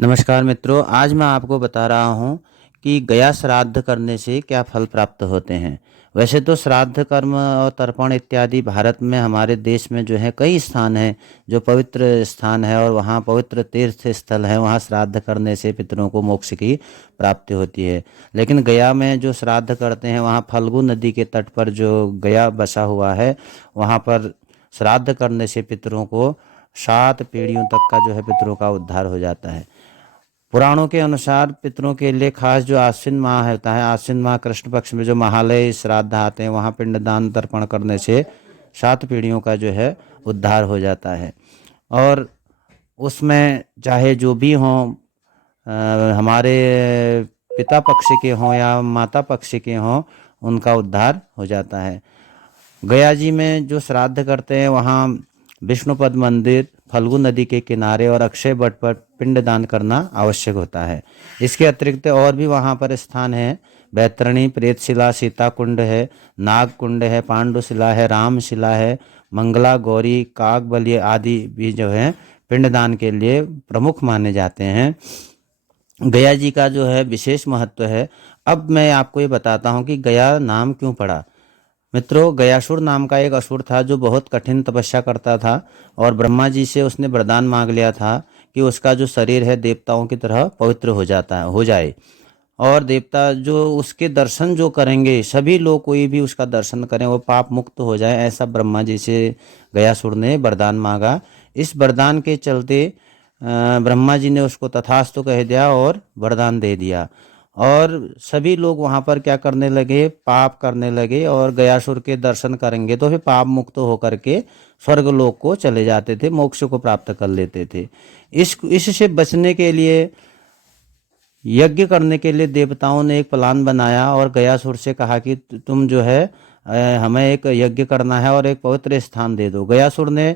नमस्कार मित्रों, आज मैं आपको बता रहा हूँ कि गया श्राद्ध करने से क्या फल प्राप्त होते हैं। वैसे तो श्राद्ध कर्म और तर्पण इत्यादि भारत में हमारे देश में जो है कई स्थान हैं जो पवित्र स्थान है और वहाँ पवित्र तीर्थ स्थल है। वहाँ श्राद्ध करने से पितरों को मोक्ष की प्राप्ति होती है। लेकिन गया में जो श्राद्ध करते हैं वहाँ फल्गु नदी के तट पर जो गया बसा हुआ है, वहाँ पर श्राद्ध करने से पितरों को 7 पीढ़ियों तक का जो है पितरों का उद्धार हो जाता है। पुराणों के अनुसार पितरों के लिए खास जो आश्विन माह होता है, आश्विन माह कृष्ण पक्ष में जो महालय श्राद्ध आते हैं, वहाँ पिंडदान तर्पण करने से 7 पीढ़ियों का जो है उद्धार हो जाता है। और उसमें चाहे जो भी हों, हमारे पिता पक्ष के हों या माता पक्ष के हों, उनका उद्धार हो जाता है। गया जी में जो श्राद्ध करते हैं वहाँ विष्णुपद मंदिर, फल्गु नदी के किनारे और अक्षय वट पर पिंडदान करना आवश्यक होता है। इसके अतिरिक्त और भी वहाँ पर स्थान हैं। बैतरणी, प्रेतशिला, सीता कुंड है, नाग कुंड है, पांडुशिला है, रामशिला है, मंगला, गौरी, काकबली आदि भी जो है पिंडदान के लिए प्रमुख माने जाते हैं। गया जी का जो है विशेष महत्व है। अब मैं आपको ये बताता हूँ कि गया नाम क्यों पड़ा। मित्रों, गयासुर नाम का एक असुर था जो बहुत कठिन तपस्या करता था और ब्रह्मा जी से उसने वरदान मांग लिया था कि उसका जो शरीर है देवताओं की तरह पवित्र हो जाए। और देवता जो उसके दर्शन जो करेंगे, सभी लोग कोई भी उसका दर्शन करें वो पाप मुक्त हो जाए, ऐसा ब्रह्मा जी से गयासुर ने वरदान मांगा। इस वरदान के चलते ब्रह्मा जी ने उसको तथास्तु कह दिया और वरदान दे दिया। और सभी लोग वहाँ पर क्या करने लगे, पाप करने लगे और गयासुर के दर्शन करेंगे तो फिर पाप मुक्त होकर के स्वर्ग लोक को चले जाते थे, मोक्ष को प्राप्त कर लेते थे। इससे बचने के लिए, यज्ञ करने के लिए देवताओं ने एक प्लान बनाया और गयासुर से कहा कि तुम जो है हमें एक यज्ञ करना है और एक पवित्र स्थान दे दो। गयासुर ने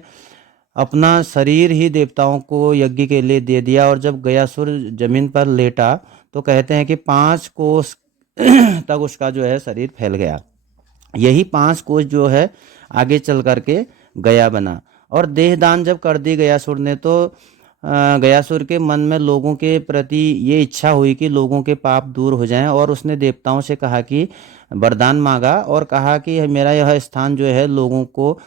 अपना शरीर ही देवताओं को यज्ञ के लिए दे दिया और जब गयासुर जमीन पर लेटा तो कहते हैं कि 5 कोस तक उसका जो है शरीर फैल गया। यही 5 कोस जो है आगे चल करके गया बना। और देहदान जब कर दी गयासुर ने तो गयासुर के मन में लोगों के प्रति ये इच्छा हुई कि लोगों के पाप दूर हो जाएं और उसने देवताओं से कहा कि वरदान मांगा और कहा कि मेरा यह स्थान जो है लोगों को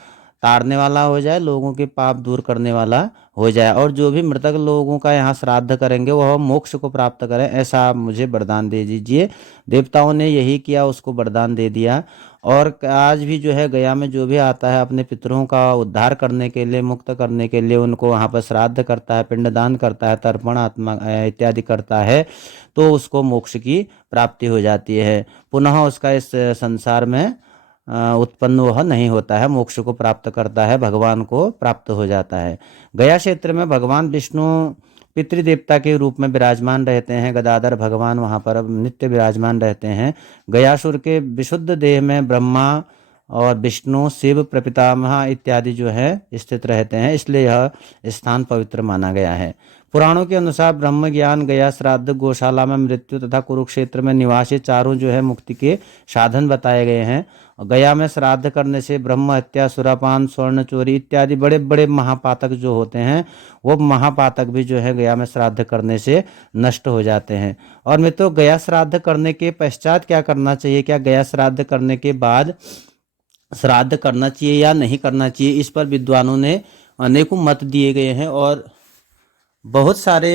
तारने वाला हो जाए, लोगों के पाप दूर करने वाला हो जाए और जो भी मृतक लोगों का यहाँ श्राद्ध करेंगे वह मोक्ष को प्राप्त करें, ऐसा आप मुझे वरदान दे दीजिए। देवताओं ने यही किया, उसको वरदान दे दिया। और आज भी जो है गया में जो भी आता है अपने पितरों का उद्धार करने के लिए, मुक्त करने के लिए उनको वहाँ पर श्राद्ध करता है, पिंडदान करता है, तर्पण आत्मा इत्यादि करता है तो उसको मोक्ष की प्राप्ति हो जाती है। पुनः उसका इस संसार में उत्पन्न वह नहीं होता है, मोक्ष को प्राप्त करता है, भगवान को प्राप्त हो जाता है। गया क्षेत्र में भगवान विष्णु पितृदेवता के रूप में विराजमान रहते हैं। गदाधर भगवान वहाँ पर नित्य विराजमान रहते हैं। गयासुर के विशुद्ध देह में ब्रह्मा और विष्णु, शिव, प्रपितामह इत्यादि जो है स्थित रहते हैं, इसलिए यह स्थान पवित्र माना गया है। पुराणों के अनुसार ब्रह्म ज्ञान, गया श्राद्ध, गौशाला में मृत्यु तथा कुरुक्षेत्र में निवास, ये चारों जो है मुक्ति के साधन बताए गए हैं। गया में श्राद्ध करने से ब्रह्म हत्या, सुरापान, स्वर्ण चोरी इत्यादि बड़े बड़े महापातक जो होते हैं वो महापातक भी जो है गया में श्राद्ध करने से नष्ट हो जाते हैं। और मित्रों, गया श्राद्ध करने के पश्चात क्या करना चाहिए, क्या गया श्राद्ध करने के बाद श्राद्ध करना चाहिए या नहीं करना चाहिए, इस पर विद्वानों ने अनेकों मत दिए गए हैं और बहुत सारे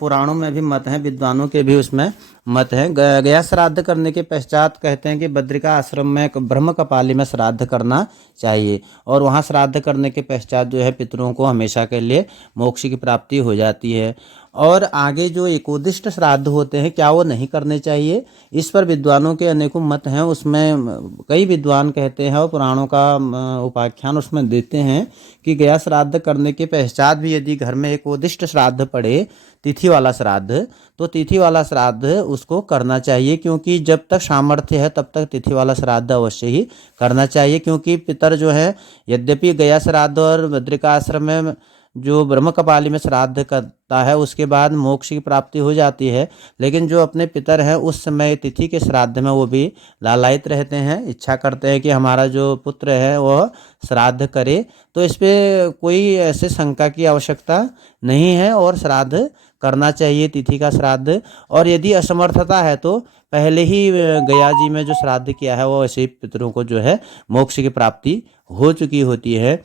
पुराणों में भी मत हैं, विद्वानों के भी उसमें मत हैं। गया श्राद्ध करने के पश्चात कहते हैं कि बद्रिका आश्रम में ब्रह्म कपाली में श्राद्ध करना चाहिए और वहाँ श्राद्ध करने के पश्चात जो है पितरों को हमेशा के लिए मोक्ष की प्राप्ति हो जाती है। और आगे जो एकोदिष्ट श्राद्ध होते हैं क्या वो नहीं करने चाहिए, इस पर विद्वानों के अनेकों मत हैं। उसमें कई विद्वान कहते हैं और पुराणों का उपाख्यान उसमें देते हैं कि गया श्राद्ध करने के पश्चात भी यदि घर में एकोदिष्ट श्राद्ध पड़े, तिथि वाला श्राद्ध, तो तिथि वाला श्राद्ध उसको करना चाहिए, क्योंकि जब तक सामर्थ्य है तब तक तिथि वाला श्राद्ध अवश्य ही करना चाहिए। क्योंकि पितर जो है, यद्यपि गया श्राद्ध और बद्रिका आश्रम में जो ब्रह्म कपाली में श्राद्ध करता है उसके बाद मोक्ष की प्राप्ति हो जाती है, लेकिन जो अपने पितर हैं उस समय तिथि के श्राद्ध में वो भी लालायित रहते हैं, इच्छा करते हैं कि हमारा जो पुत्र है वह श्राद्ध करे। तो इस पे कोई ऐसे शंका की आवश्यकता नहीं है और श्राद्ध करना चाहिए, तिथि का श्राद्ध। और यदि असमर्थता है तो पहले ही गया जी में जो श्राद्ध किया है वो ऐसे पितरों को जो है मोक्ष की प्राप्ति हो चुकी होती है।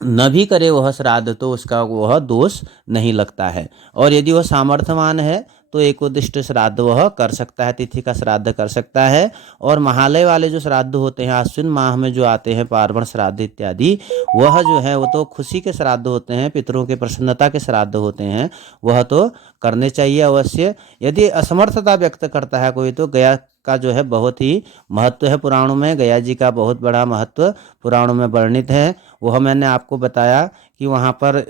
न भी करे वह श्राद्ध तो उसका वह दोष नहीं लगता है। और यदि वह सामर्थ्यवान है तो एकोदिष्ट श्राद्ध वह कर सकता है, तिथि का श्राद्ध कर सकता है। और महालय वाले जो श्राद्ध होते हैं, आश्विन माह में जो आते हैं पार्वण श्राद्ध इत्यादि, वह जो है वो तो खुशी के श्राद्ध होते हैं, पितरों के प्रसन्नता के श्राद्ध होते हैं, वह तो करने चाहिए अवश्य। यदि असमर्थता व्यक्त करता है कोई तो गया का जो है बहुत ही महत्व है पुराणों में, गया जी का बहुत बड़ा महत्व पुराणों में वर्णित है। वह मैंने आपको बताया कि वहाँ पर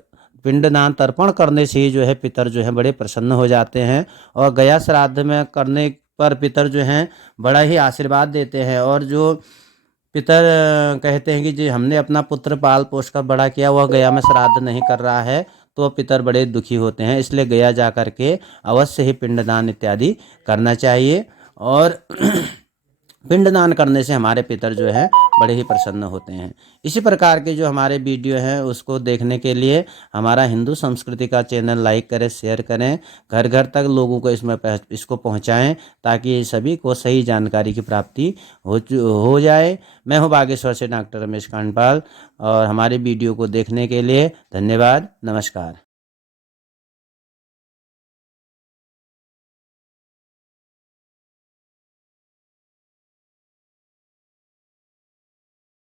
पिंडदान तर्पण करने से ही जो है पितर जो है बड़े प्रसन्न हो जाते हैं। और गया श्राद्ध में करने पर पितर जो हैं बड़ा ही आशीर्वाद देते हैं। और जो पितर कहते हैं कि जी हमने अपना पुत्र पाल पोष कर बड़ा किया, वह गया में श्राद्ध नहीं कर रहा है, तो पितर बड़े दुखी होते हैं। इसलिए गया जा कर के अवश्य ही पिंडदान इत्यादि करना चाहिए। और पिंडदान करने से हमारे पितर जो है बड़े ही प्रसन्न होते हैं। इसी प्रकार के जो हमारे वीडियो हैं उसको देखने के लिए हमारा हिंदू संस्कृति का चैनल लाइक करें, शेयर करें, घर घर तक लोगों को इसको पहुंचाएं, ताकि सभी को सही जानकारी की प्राप्ति हो जाए। मैं हूं बागेश्वर से डॉक्टर रमेश कांडपाल, और हमारे वीडियो को देखने के लिए धन्यवाद। नमस्कार।